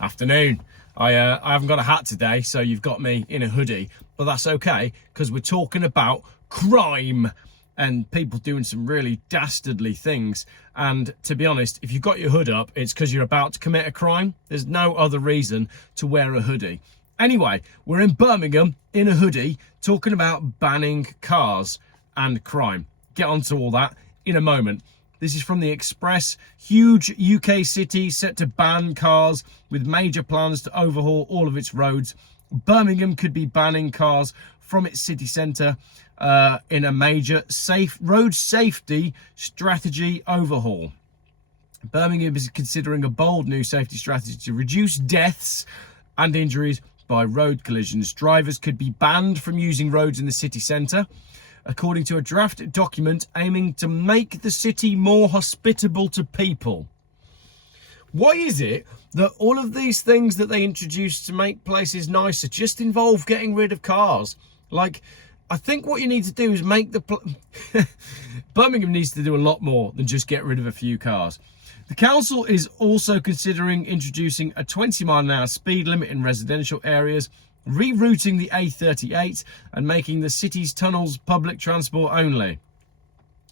Afternoon. I haven't got a hat today, so you've got me in a hoodie, but that's okay because we're talking about crime and people doing some really dastardly things. And to be honest, if you've got your hood up, it's because you're about to commit a crime. There's no other reason to wear a hoodie. Anyway, we're in Birmingham in a hoodie talking about banning cars and crime. Get onto all that in a moment. This is from the Express. Huge UK city set to ban cars with major plans to overhaul all of its roads. Birmingham could be banning cars from its city centre in a major road safety strategy overhaul. Birmingham is considering a bold new safety strategy to reduce deaths and injuries by road collisions. Drivers could be banned from using roads in the city centre, according to a draft document aiming to make the city more hospitable to people. Why is it that all of these things that they introduce to make places nicer just involve getting rid of cars? Like, I think what you need to do is make Birmingham needs to do a lot more than just get rid of a few cars. The council is also considering introducing a 20-mile-an-hour speed limit in residential areas, rerouting the A38 and making the city's tunnels public transport only.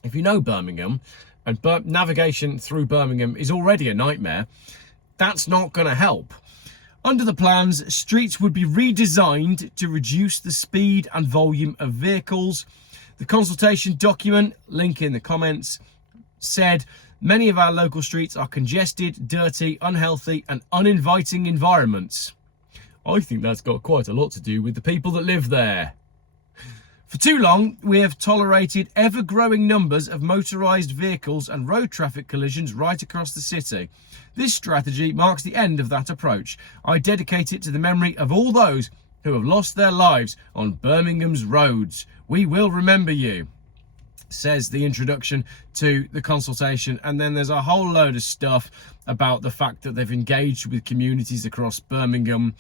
If you know Birmingham, and navigation through Birmingham is already a nightmare, that's not going to help. Under the plans, streets would be redesigned to reduce the speed and volume of vehicles. The consultation document, link in the comments, said many of our local streets are congested, dirty, unhealthy and uninviting environments. I think that's got quite a lot to do with the people that live there. For too long, we have tolerated ever-growing numbers of motorised vehicles and road traffic collisions right across the city. This strategy marks the end of that approach. I dedicate it to the memory of all those who have lost their lives on Birmingham's roads. We will remember you, says the introduction to the consultation. And then there's a whole load of stuff about the fact that they've engaged with communities across Birmingham.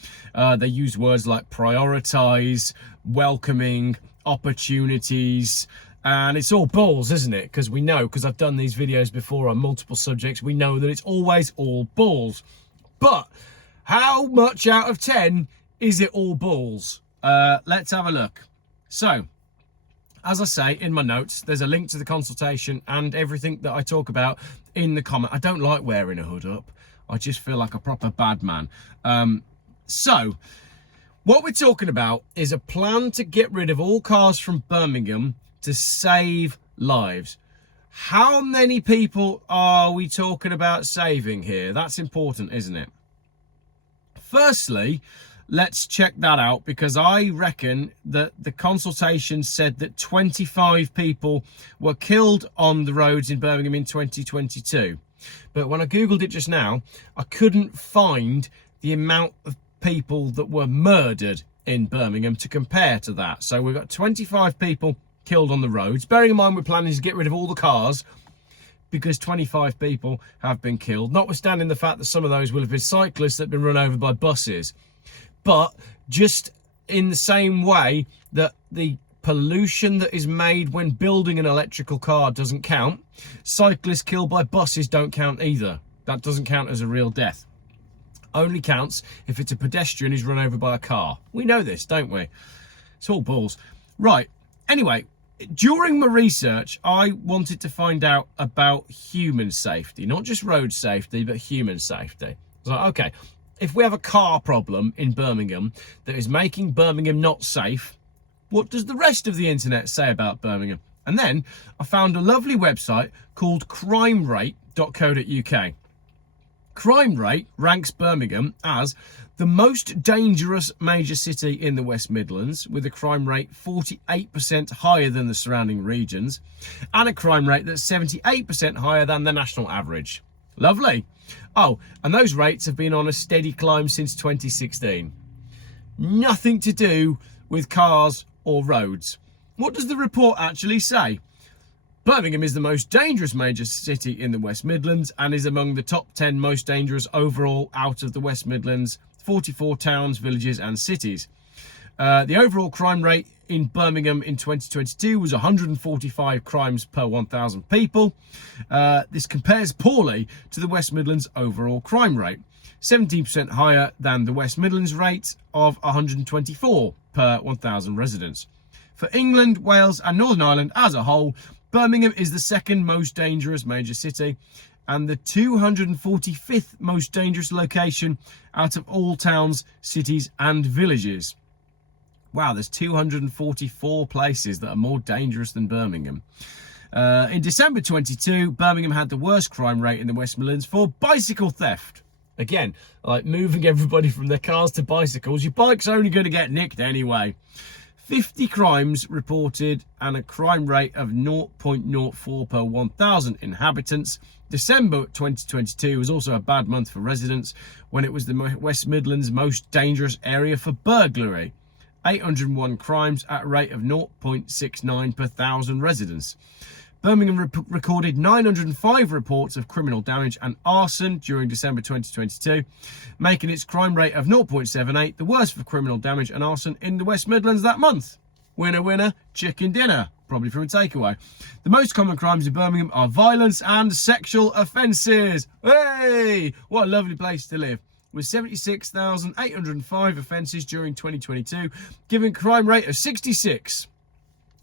They use words like prioritise, welcoming, opportunities, and it's all balls, isn't it? Because we know, because I've done these videos before on multiple subjects, we know that it's always all balls. But how much out of 10 is it all balls? Let's have a look. So, as I say in my notes, there's a link to the consultation and everything that I talk about in the comment. I don't like wearing a hood up. I just feel like a proper bad man. So, what we're talking about is a plan to get rid of all cars from Birmingham to save lives. How many people are we talking about saving here? That's important, isn't it? Firstly, let's check that out, because I reckon that the consultation said that 25 people were killed on the roads in Birmingham in 2022. But when I Googled it just now, I couldn't find the amount of people that were murdered in Birmingham to compare to that. So we've got 25 people killed on the roads. Bearing in mind we're planning to get rid of all the cars, because 25 people have been killed, notwithstanding the fact that some of those will have been cyclists that have been run over by buses. But just in the same way that the pollution that is made when building an electrical car doesn't count, cyclists killed by buses don't count either. That doesn't count as a real death. Only counts if it's a pedestrian who's run over by a car. We know this, don't we? It's all balls. Right, anyway, during my research, I wanted to find out about human safety, not just road safety, but human safety. I was like, okay, if we have a car problem in Birmingham that is making Birmingham not safe, what does the rest of the internet say about Birmingham? And then I found a lovely website called crimerate.co.uk. Crime Rate ranks Birmingham as the most dangerous major city in the West Midlands, with a crime rate 48% higher than the surrounding regions, and a crime rate that's 78% higher than the national average. Lovely. Oh, and those rates have been on a steady climb since 2016. Nothing to do with cars or roads. What does the report actually say? Birmingham is the most dangerous major city in the West Midlands and is among the top 10 most dangerous overall out of the West Midlands, 44 towns, villages and cities. The overall crime rate in Birmingham in 2022 was 145 crimes per 1,000 people. This compares poorly to the West Midlands overall crime rate. 17% higher than the West Midlands rate of 124 per 1,000 residents. For England, Wales and Northern Ireland as a whole, Birmingham is the second most dangerous major city and the 245th most dangerous location out of all towns, cities and villages. Wow, there's 244 places that are more dangerous than Birmingham. In December 22, Birmingham had the worst crime rate in the West Midlands for bicycle theft. Again, like moving everybody from their cars to bicycles, your bike's only going to get nicked anyway. 50 crimes reported and a crime rate of 0.04 per 1,000 inhabitants. December 2022 was also a bad month for residents when it was the West Midlands' most dangerous area for burglary. 801 crimes at a rate of 0.69 per 1,000 residents. Birmingham recorded 905 reports of criminal damage and arson during December 2022, making its crime rate of 0.78 the worst for criminal damage and arson in the West Midlands that month. Winner, winner, chicken dinner, probably from a takeaway. The most common crimes in Birmingham are violence and sexual offences. Hey, what a lovely place to live. With 76,805 offences during 2022, giving a crime rate of 66.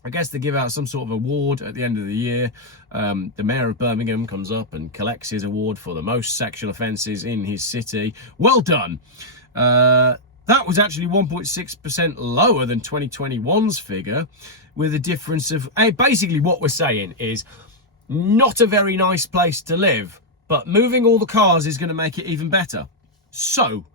I guess they give out some sort of award at the end of the year. The mayor of Birmingham comes up and collects his award for the most sexual offences in his city. Well done. That was actually 1.6% lower than 2021's figure, with a difference of... basically what we're saying is not a very nice place to live, but moving all the cars is going to make it even better. So,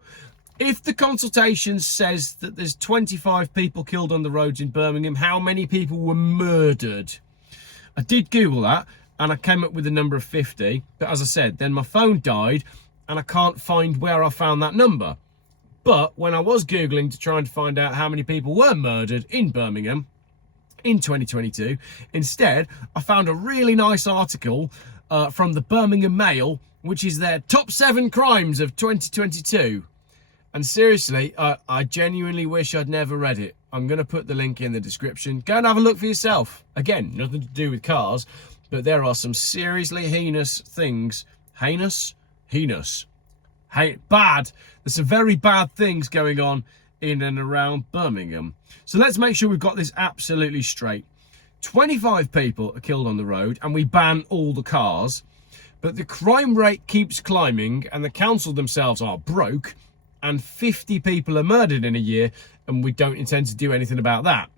if the consultation says that there's 25 people killed on the roads in Birmingham, how many people were murdered? I did Google that and I came up with a number of 50. But as I said, then my phone died and I can't find where I found that number. But when I was Googling to try and find out how many people were murdered in Birmingham in 2022, instead, I found a really nice article from the Birmingham Mail, which is their top 7 crimes of 2022. And seriously, I genuinely wish I'd never read it. I'm going to put the link in the description. Go and have a look for yourself. Again, nothing to do with cars, but there are some seriously heinous things. Heinous? Heinous. Bad. There's some very bad things going on in and around Birmingham. So let's make sure we've got this absolutely straight. 25 people are killed on the road and we ban all the cars, but the crime rate keeps climbing and the council themselves are broke, and 50 people are murdered in a year, and we don't intend to do anything about that.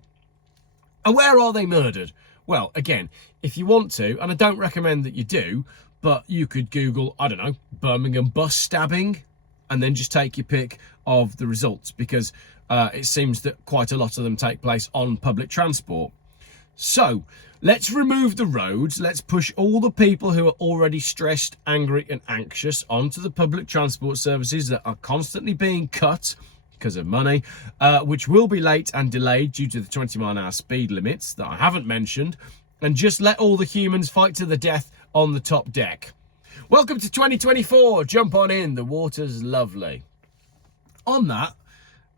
And where are they murdered? Well, again, if you want to, and I don't recommend that you do, but you could Google, I don't know, Birmingham bus stabbing, and then just take your pick of the results, because it seems that quite a lot of them take place on public transport. So, let's remove the roads. Let's push all the people who are already stressed, angry and anxious onto the public transport services that are constantly being cut because of money, which will be late and delayed due to the 20-mile-an-hour speed limits that I haven't mentioned, and just let all the humans fight to the death on the top deck. Welcome to 2024. Jump on in. The water's lovely. On that,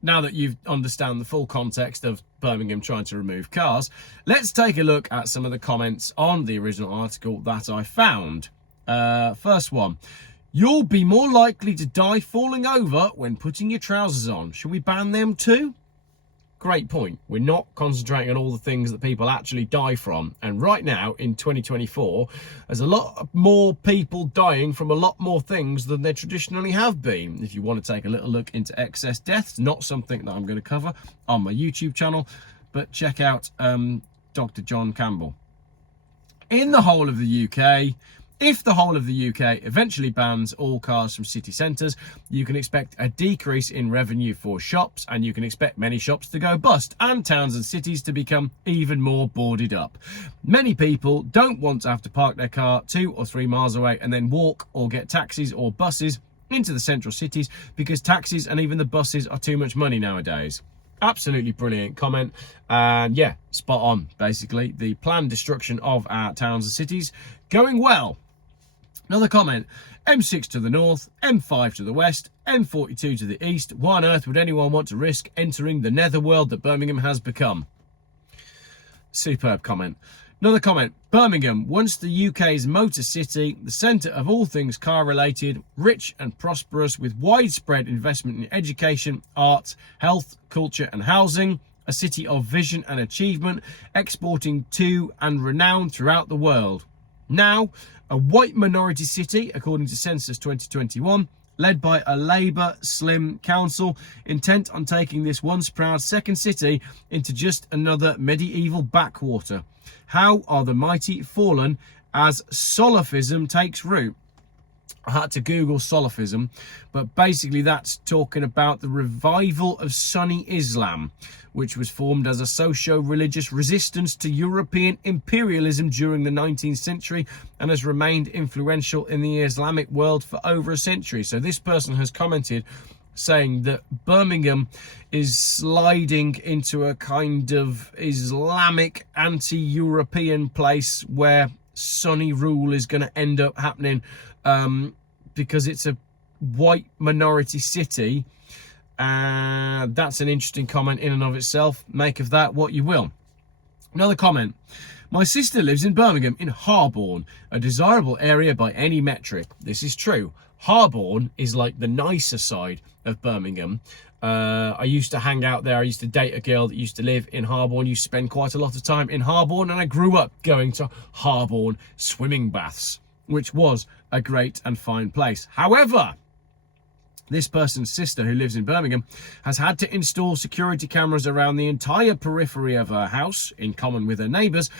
now that you understand the full context of Birmingham trying to remove cars, let's take a look at some of the comments on the original article that I found. First one. You'll be more likely to die falling over when putting your trousers on. Should we ban them too? Great point. We're not concentrating on all the things that people actually die from. And right now, in 2024, there's a lot more people dying from a lot more things than there traditionally have been. If you want to take a little look into excess deaths, not something that I'm going to cover on my YouTube channel, but check out Dr. John Campbell. In the whole of the UK, if the whole of the UK eventually bans all cars from city centres, you can expect a decrease in revenue for shops, and you can expect many shops to go bust and towns and cities to become even more boarded up. Many people don't want to have to park their car 2 or 3 miles away and then walk or get taxis or buses into the central cities, because taxis and even the buses are too much money nowadays. Absolutely brilliant comment, and yeah, spot on. Basically, the planned destruction of our towns and cities going well. Another comment. M6 to the north, M5 to the west, M42 to the east. Why on earth would anyone want to risk entering the netherworld that Birmingham has become? Superb comment. Another comment. Birmingham, once the UK's motor city, the centre of all things car-related, rich and prosperous with widespread investment in education, arts, health, culture and housing, a city of vision and achievement, exporting to and renowned throughout the world. Now, a white minority city, according to Census 2021, led by a Labour slim council, intent on taking this once proud second city into just another medieval backwater. How are the mighty fallen as Salafism takes root? I had to Google Salafism, but basically that's talking about the revival of Sunni Islam, which was formed as a socio-religious resistance to European imperialism during the 19th century and has remained influential in the Islamic world for over a century. So this person has commented saying that Birmingham is sliding into a kind of Islamic anti-European place where Sunni rule is going to end up happening because it's a white minority city. That's an interesting comment in and of itself. Make of that what you will. Another comment. My sister lives in Birmingham in Harborne, a desirable area by any metric. This is true. Harborne is like the nicer side of Birmingham. I used to hang out there. I used to date a girl that used to live in Harborne. Used to spend quite a lot of time in Harborne, and I grew up going to Harborne swimming baths, which was a great and fine place. However, this person's sister, who lives in Birmingham, has had to install security cameras around the entire periphery of her house, in common with her neighbours,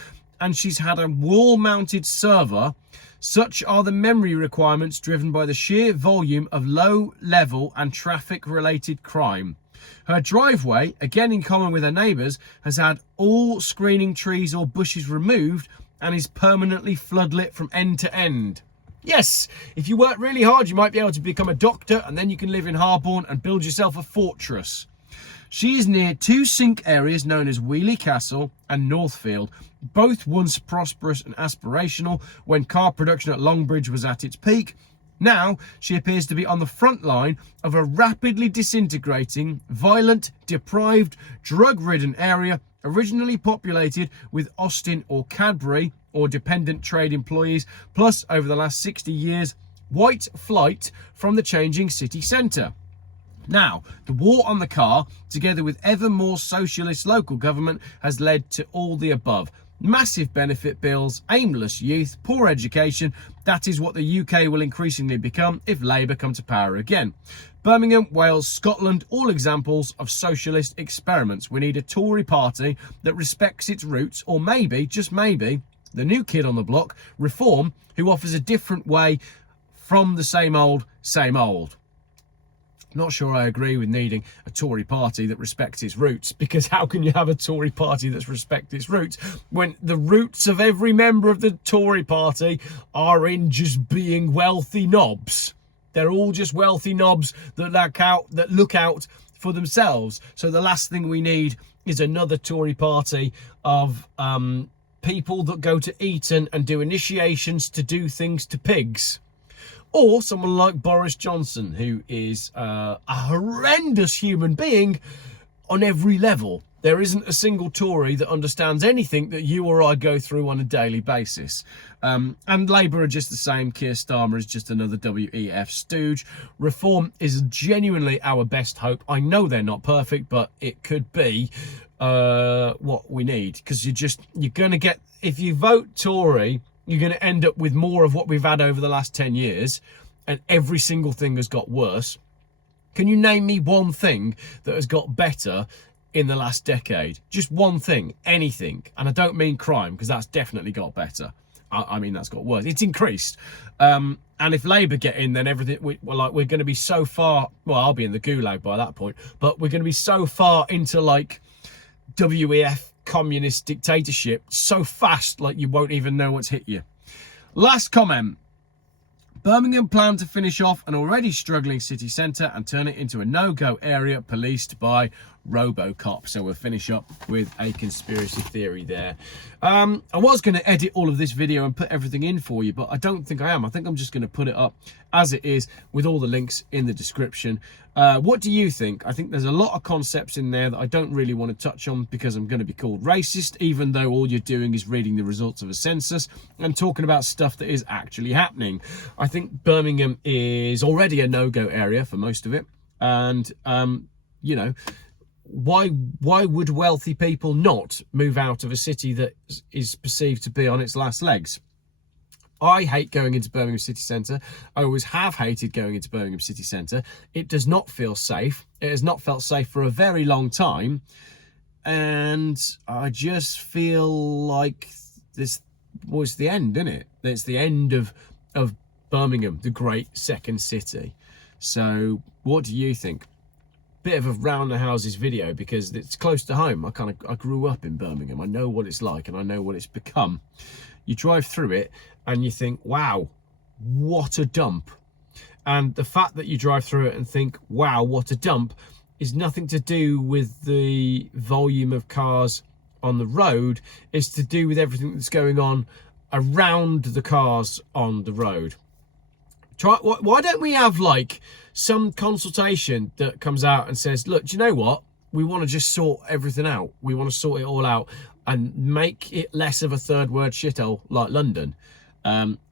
and she's had a wall-mounted server. Such are the memory requirements driven by the sheer volume of low-level and traffic-related crime. Her driveway, again in common with her neighbours, has had all screening trees or bushes removed and is permanently floodlit from end to end. Yes, if you work really hard, you might be able to become a doctor, and then you can live in Harborne and build yourself a fortress. She is near two sink areas known as Wheely Castle and Northfield, both once prosperous and aspirational when car production at Longbridge was at its peak. Now she appears to be on the front line of a rapidly disintegrating, violent, deprived, drug-ridden area originally populated with Austin or Cadbury or dependent trade employees, plus over the last 60 years, white flight from the changing city centre. Now, the war on the car, together with ever more socialist local government, has led to all the above. Massive benefit bills, aimless youth, poor education. That is what the UK will increasingly become if Labour come to power again. Birmingham, Wales, Scotland, all examples of socialist experiments. We need a Tory party that respects its roots, or maybe, just maybe, the new kid on the block, Reform, who offers a different way from the same old, same old. Not sure I agree with needing a Tory party that respects its roots, because how can you have a Tory party that respects its roots when the roots of every member of the Tory party are in just being wealthy knobs? They're all just wealthy knobs that look out for themselves. So the last thing we need is another Tory party of people that go to Eton and do initiations to do things to pigs. Or someone like Boris Johnson, who is a horrendous human being on every level. There isn't a single Tory that understands anything that you or I go through on a daily basis. And Labour are just the same. Keir Starmer is just another WEF stooge. Reform is genuinely our best hope. I know they're not perfect, but it could be what we need. Because you're going to get, if you vote Tory, you're going to end up with more of what we've had over the last 10 years, and every single thing has got worse. Can you name me one thing that has got better in the last decade? Just one thing, anything. And I don't mean crime, because that's definitely got better. I mean, that's got worse. It's increased. And if Labour get in, then everything, we're going to be so far, well, I'll be in the gulag by that point, but we're going to be so far into like WEF communist dictatorship so fast, like you won't even know what's hit you. Last comment. Birmingham plan to finish off an already struggling city centre and turn it into a no-go area policed by RoboCop. So we'll finish up with a conspiracy theory there. I was going to edit all of this video and put everything in for you, but I don't think I am. I think I'm just going to put it up as it is with all the links in the description. What do you think? I think there's a lot of concepts in there that I don't really want to touch on because I'm going to be called racist, even though all you're doing is reading the results of a census and talking about stuff that is actually happening. I think Birmingham is already a no-go area for most of it. And, you know, why would wealthy people not move out of a city that is perceived to be on its last legs? I hate going into Birmingham city centre. I always have hated going into Birmingham city centre. It does not feel safe. It has not felt safe for a very long time. And I just feel like this was the end, isn't it? It's the end of Birmingham, the great second city. So what do you think? Bit of a round the houses video because it's close to home. I grew up in Birmingham. I know what it's like and I know what it's become. You drive through it and you think, wow, what a dump. And the fact that you drive through it and think, wow, what a dump, is nothing to do with the volume of cars on the road. It's to do with everything that's going on around the cars on the road. Why don't we have like some consultation that comes out and says, look, do you know what? We want to just sort everything out. We want to sort it all out and make it less of a third world shithole like London.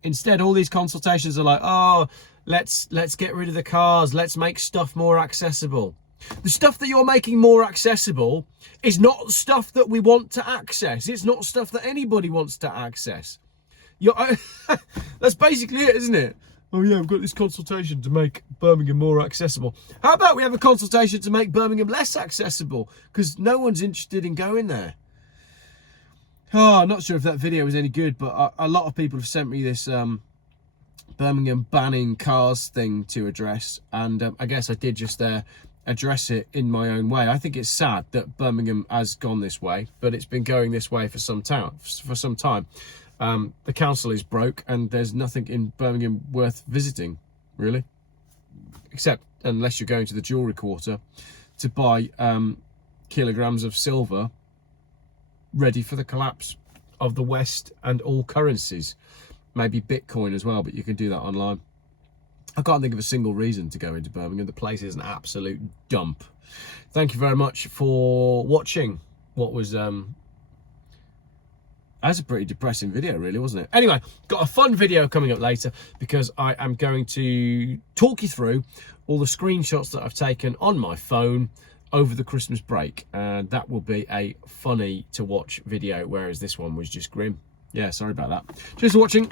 Instead, all these consultations are like, oh, let's get rid of the cars. Let's make stuff more accessible. The stuff that you're making more accessible is not stuff that we want to access. It's not stuff that anybody wants to access. That's basically it, isn't it? Oh yeah, I've got this consultation to make Birmingham more accessible. How about we have a consultation to make Birmingham less accessible? Because no one's interested in going there. Oh, I'm not sure if that video was any good, but a lot of people have sent me this Birmingham banning cars thing to address. And I guess I did just address it in my own way. I think it's sad that Birmingham has gone this way, but it's been going this way for some time. The council is broke and there's nothing in Birmingham worth visiting, really. Except unless you're going to the jewellery quarter to buy kilograms of silver ready for the collapse of the West and all currencies. Maybe Bitcoin as well, but you can do that online. I can't think of a single reason to go into Birmingham. The place is an absolute dump. Thank you very much for watching what was... That's a pretty depressing video, really, wasn't it? Anyway, got a fun video coming up later because I am going to talk you through all the screenshots that I've taken on my phone over the Christmas break. And that will be a funny to watch video, whereas this one was just grim. Yeah, sorry about that. Cheers for watching.